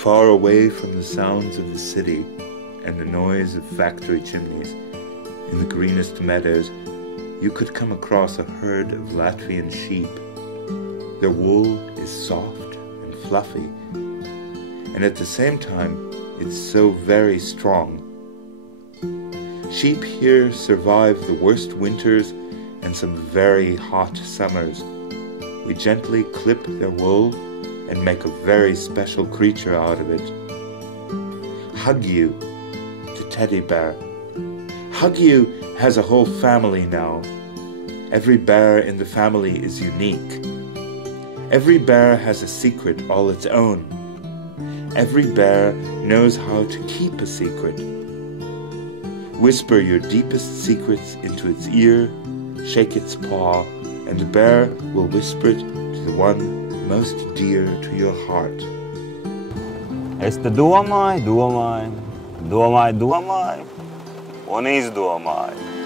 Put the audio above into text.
Far away from the sounds of the city and the noise of factory chimneys, in the greenest meadows, you could come across a herd of Latvian sheep. Their wool is soft and fluffy, and at the same time, it's so very strong. Sheep here survive the worst winters and some very hot summers. We gently clip their wool and make a very special creature out of it. Hugyu, the teddy bear. Hugyu has a whole family now. Every bear in the family is unique. Every bear has a secret all its own. Every bear knows how to keep a secret. Whisper your deepest secrets into its ear, shake its paw, and the bear will whisper it to the one most dear to your heart. Es te domāju, un izdomāju.